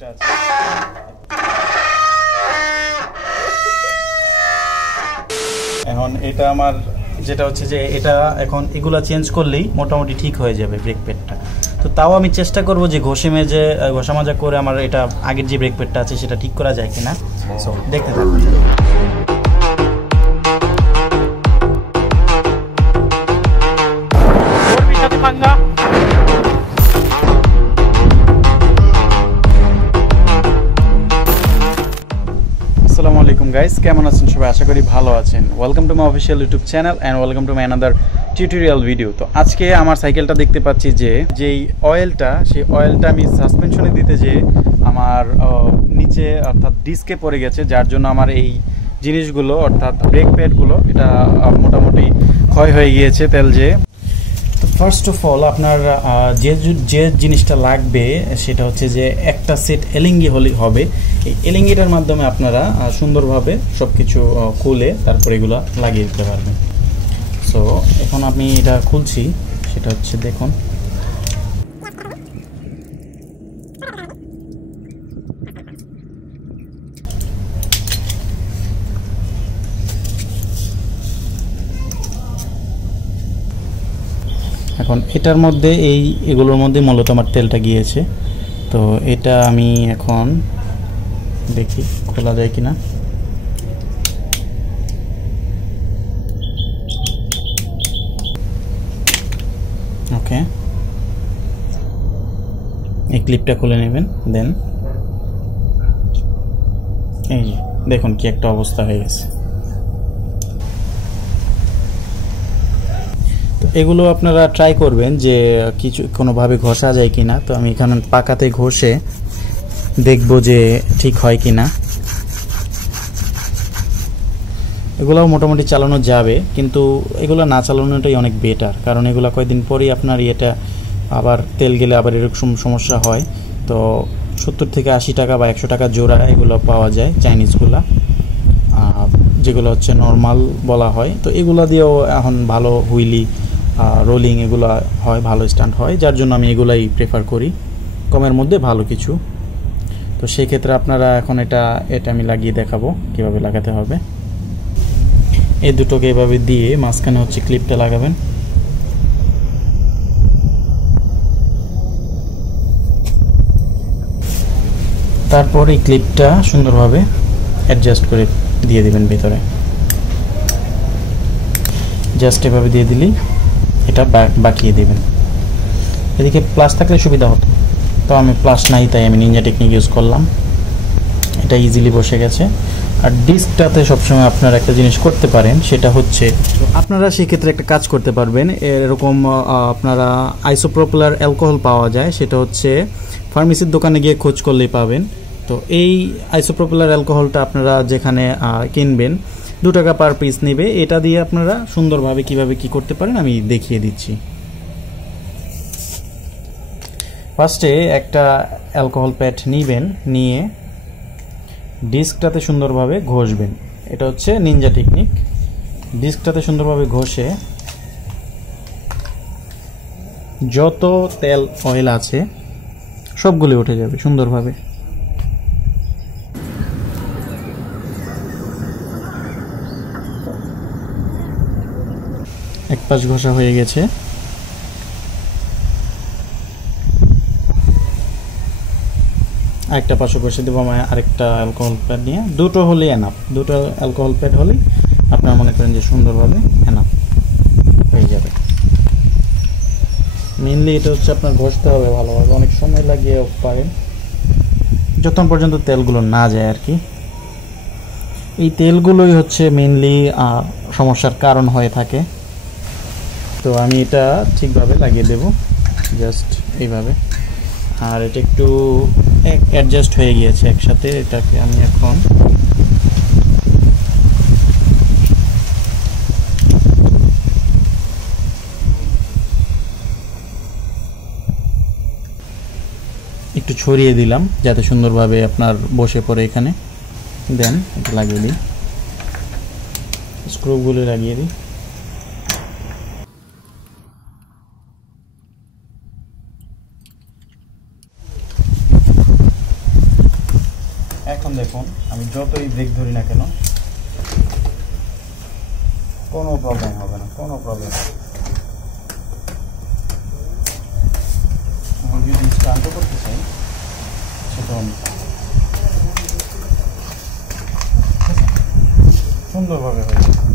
এখন এটা আমার যেটা হচ্ছে যে এটা এখন এগুলা চেঞ্জ করলেই মোটামুটি ঠিক হয়ে যাবে ব্রেক প্যাডটা। তো তাও আমি চেষ্টা করব যে ঘষা মাজা করে আমার এটা আগের যে ব্রেক প্যাডটা আছে সেটা ঠিক করা যায় কিনা। সো দেখতে থাকুন। আসসালামু আলাইকুম গাইস, কেমন আছেন সবাই? আশা করি ভালো আছেন। Welcome to my official YouTube channel and welcome to my another tutorial video. তো আজকে আমার সাইকেলটা দেখতে পাচ্ছি যে যেই অয়েলটা, সেই অয়েলটা আমি সাসপেনশনে দিতে যে আমার নিচে অর্থাৎ ডিস্কে পড়ে গেছে, যার জন্য আমার এই জিনিসগুলো অর্থাৎ ব্রেক প্যাডগুলো এটা মোটামুটি ক্ষয় হয়ে গিয়েছে তেল যে। তো ফার্স্ট অফ অল আপনার যে জিনিসটা লাগবে সেটা হচ্ছে যে একটা সেট এলিঙ্গি হলে হবে। এই এলিঙ্গিটার মাধ্যমে আপনারা সুন্দরভাবে সব কিছু খুলে তারপর এগুলো লাগিয়ে দিতে পারবেন। সো এখন আমি এটা খুলছি, সেটা হচ্ছে দেখুন এখন এটার মধ্যে এগুলোর মধ্যে মূলত আমার তেলটা গিয়েছে। তো এটা আমি এখন দেখি খোলা যায় কিনা। ওকে, এই ক্লিপটা খুলে নেবেন। দেন এই যে দেখুন কি একটা অবস্থা হয়ে গেছে। এগুলো আপনারা ট্রাই করবেন যে কোনোভাবে ঘষা যায় কিনা। তো আমি এখানে পাকাতে ঘষে দেখব যে ঠিক হয় কিনা। এগুলো মোটামুটি চালানো যাবে, কিন্তু এগুলো না চালানোটাই অনেক বেটার, কারণ এগুলো কয়েকদিন পরেই আপনার এটা আবার তেল গেলে আবার এরকম সমস্যা হয়। তো 70 থেকে 80 টাকা বা 100 টাকা জোড়া এগুলো পাওয়া যায় চাইনিজগুলা, যেগুলো হচ্ছে নর্মাল বলা হয়। তো এগুলো দিয়েও এখন ভালো হুইলি রোলিং এগুলো হয়, ভালো স্ট্যান্ড হয়, যার জন্য আমি এগুলাই প্রেফার করি, কমের মধ্যে ভালো কিছু। তো সেই ক্ষেত্রে আপনারা এখন এটা আমি লাগিয়ে দেখাবো কিভাবে লাগাতে হবে। এই দুটোকে এভাবে দিয়ে মাঝখানে হচ্ছে ক্লিপটা লাগাবেন। তারপর এই ক্লিপটা সুন্দরভাবে অ্যাডজাস্ট করে দিয়ে দিবেন ভিতরে। জাস্ট এভাবে দিয়ে দিলেই এটা বাকিয়ে দিবেন। এদিকে প্লাস থাকলে সুবিধা হতো, তো আমি প্লাস নাই তাই আমি নিনজা টেকনিক ইউজ করলাম। এটা ইজিলি বসে গেছে। আর ডিস্কটাতে সবসময় আপনারা একটা জিনিস করতে পারেন, সেটা হচ্ছে আপনারা সেক্ষেত্রে একটা কাজ করতে পারবেন। এরকম আপনারা আইসোপ্রোপিলার অ্যালকোহল পাওয়া যায়, সেটা হচ্ছে ফার্মেসির দোকানে গিয়ে খোঁজ করলেই পাবেন। তো এই আইসোপ্রোপিলার অ্যালকোহলটা আপনারা যেখানে কিনবেন 2 টাকা পার পিস নেবে। এটা দিয়ে আপনারা সুন্দরভাবে কিভাবে কি করতে পারেন আমি দেখিয়ে দিচ্ছি। ফার্স্টে একটা অ্যালকোহল প্যাড নিবেন, নিয়ে ডিস্কটাতে সুন্দরভাবে ঘষবেন। এটা হচ্ছে নিনজা টেকনিক। ডিস্কটাতে সুন্দরভাবে ঘষে যত তেল অয়েল আছে সবগুলো উঠে যাবে সুন্দরভাবে। এক পাশ ঘষা হয়ে গেছে। আরেকটা পাশে ঘষে দেবো আমি আরেকটা অ্যালকোহল প্যাড নিয়ে। দুটো হলেই এনাফ, দুটো অ্যালকোহল প্যাড হলেই আপনারা মনে করেন যে সুন্দরভাবে এনাফ হয়ে যাবে। মেনলি এটা হচ্ছে আপনার ঘষতে হবে ভালোভাবে, অনেক সময় লাগিয়েও পারেন যতক্ষণ পর্যন্ত তেলগুলো না যায় আর কি। এই তেলগুলোই হচ্ছে মেনলি সমস্যার কারণ হয়ে থাকে। তো আমি এটা ঠিকভাবে লাগিয়ে দেব, জাস্ট এইভাবে। আর এটা একটু অ্যাডজাস্ট হয়ে গিয়েছে একসাথে। এটাকে আমি এখন একটু ছড়িয়ে দিলাম যাতে সুন্দরভাবে আপনার বসে পড়ে এখানে। দেন এটা লাগিয়ে দিই, স্ক্রুগুলো লাগিয়ে দিই। এখন দেখুন আমি যতই ব্রেক ধরি না কেন কোনো প্রবলেম হবে না, কোনো প্রবলেম হবে। আমি যদি স্টান্টও করতে চাই সেটাও আমি সুন্দরভাবে হয়ে যাবে।